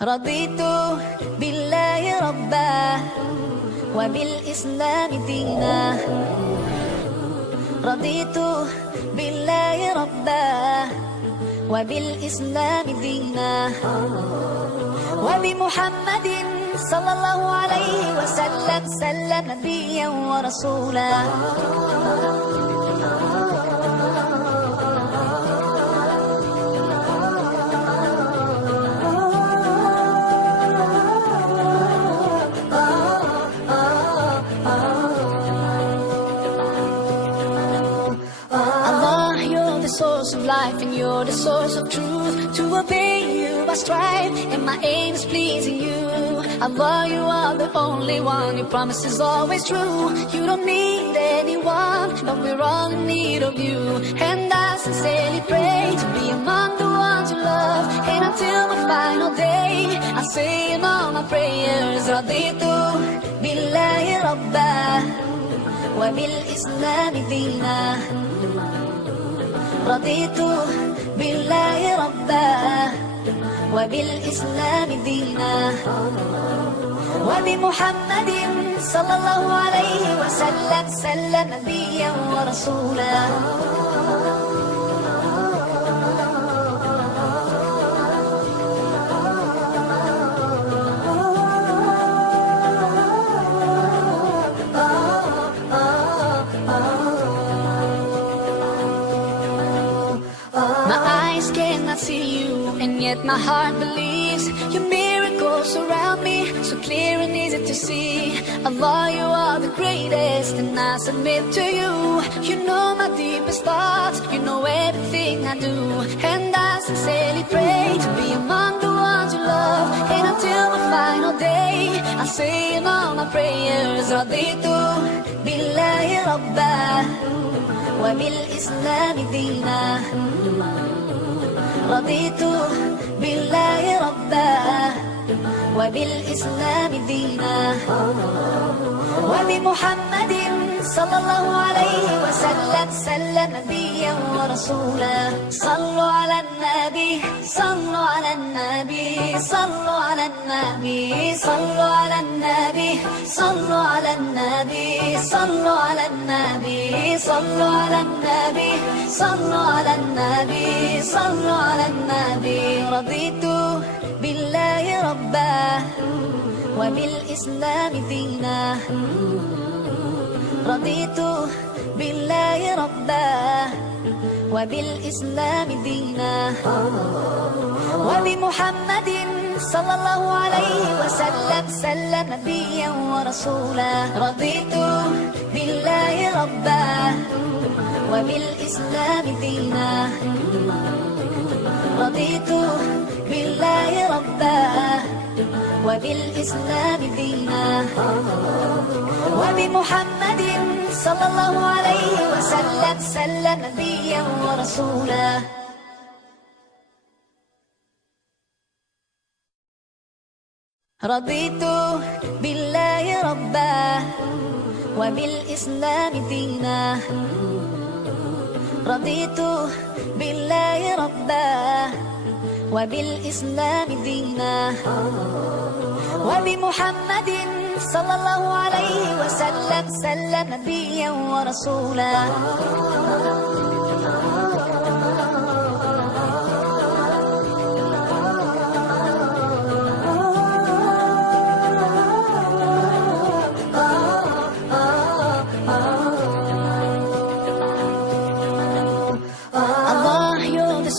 رضيت بالله ربا وبالإسلام دينا. رضيت بالله ربا وبالإسلام دينا وبمحمد صلى الله عليه وسلم سلم نبيا ورسولا. Source of life and you're the source of truth. To obey you I strive and my aim is pleasing you. Allah, you are the only one, your promise is always true. You don't need anyone, but we're all in need of you. And I sincerely pray to be among the ones you love. And until my final day I say in all my prayers, رضيت بالله ربا وبالإسلام دينا. رضيت بالله ربا وبالإسلام دينا وبمحمد صلى الله عليه وسلم سلم نبيا ورسولا. See you, and yet my heart believes your miracles surround me, so clear and easy to see. Allah, you are the greatest, and I submit to you. You know my deepest thoughts, you know everything I do, and I sincerely pray to be among the ones you love. And until my final day I say in all my prayers, رضيت بالله ربا وبالإسلام دينا. رضيت بالله ربا وبالإسلام دينا وبمحمد صلى الله عليه وسلم سلم نبيا ورسولا. صلوا على النبي صلوا على النبي صلوا على النبي صلوا على النبي صلوا على النبي صلوا على النبي صلوا على النبي صلوا على النبي صلوا على النبي. رضيت بالله ربا وبالإسلام دينا. رضيت بالله ربا وبالإسلام دينا وبمحمد صلى الله عليه وسلم سلم نبيا ورسولا. رضيت بالله ربا وبالإسلام دينا. رضيت بالله ربا وبالإسلام دينا وبمحمد صلى الله عليه وسلم سلم نبيا ورسولا. رضيت بالله ربا وبالإسلام دينا. رضيت بالله ربا وبالإسلام دينا وبمحمد صلى الله عليه وسلم سلم نبيا ورسولا.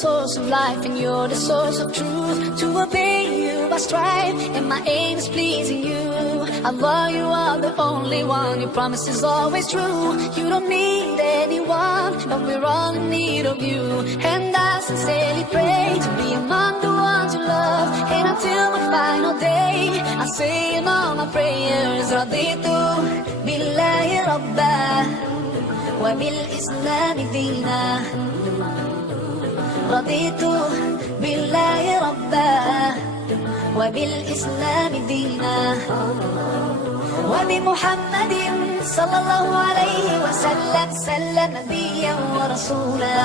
Source of life and you're the source of truth. To obey you I strive and my aim is pleasing you. Allah, you are the only one, your promise is always true. You don't need anyone, but we're all in need of you. And I sincerely pray to be among the ones you love. And until my final day I say in all my prayers, رضيت بالله ربا وبالإسلام دينا. رضيت بالله ربا وبالإسلام دينا وبمحمد صلى الله عليه وسلم سلم نبيا ورسولا.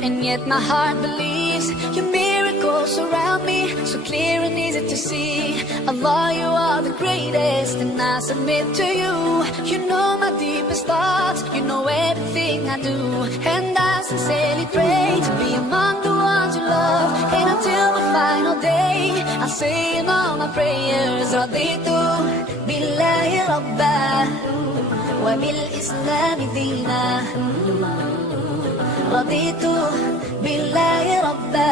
and yet my heart believes your miracles surround me, so clear and easy to see. Allah, you are the greatest, and I submit to you. You know my deepest thoughts, you know everything I do, and I sincerely pray to be among the ones you love. And until the final day, I say in all my prayers, Raditu billahi rabba wa bil islam dina. Raditu billahi rabba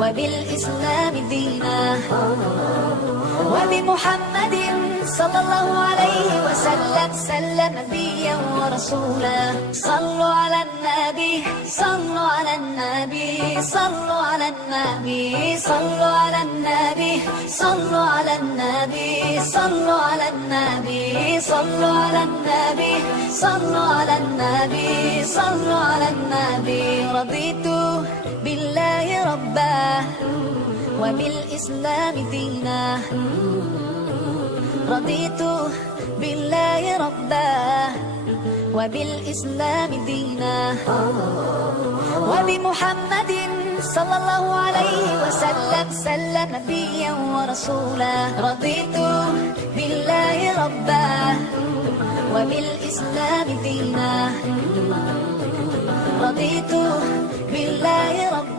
wa bil islam dina. Wa bi Muhammadin sallallahu alayhi wa sallam, sallam nabiyyan wa rasula. Sallu ala nabi, sallu ala nabi, sallu ala nabi, sallu ala nabi, sallu ala nabi, sallu ala nabi, sallu ala nabi, sallu ala nabi, sallu ala nabi. Raditu billahi rabba wa bil islam dina. رضيت بالله ربا وبالإسلام دينا وبمحمد صلى الله عليه وسلم، سلم نبيا ورسولا. رضيت بالله ربا وبالإسلام دينا. رضيت بالله ربا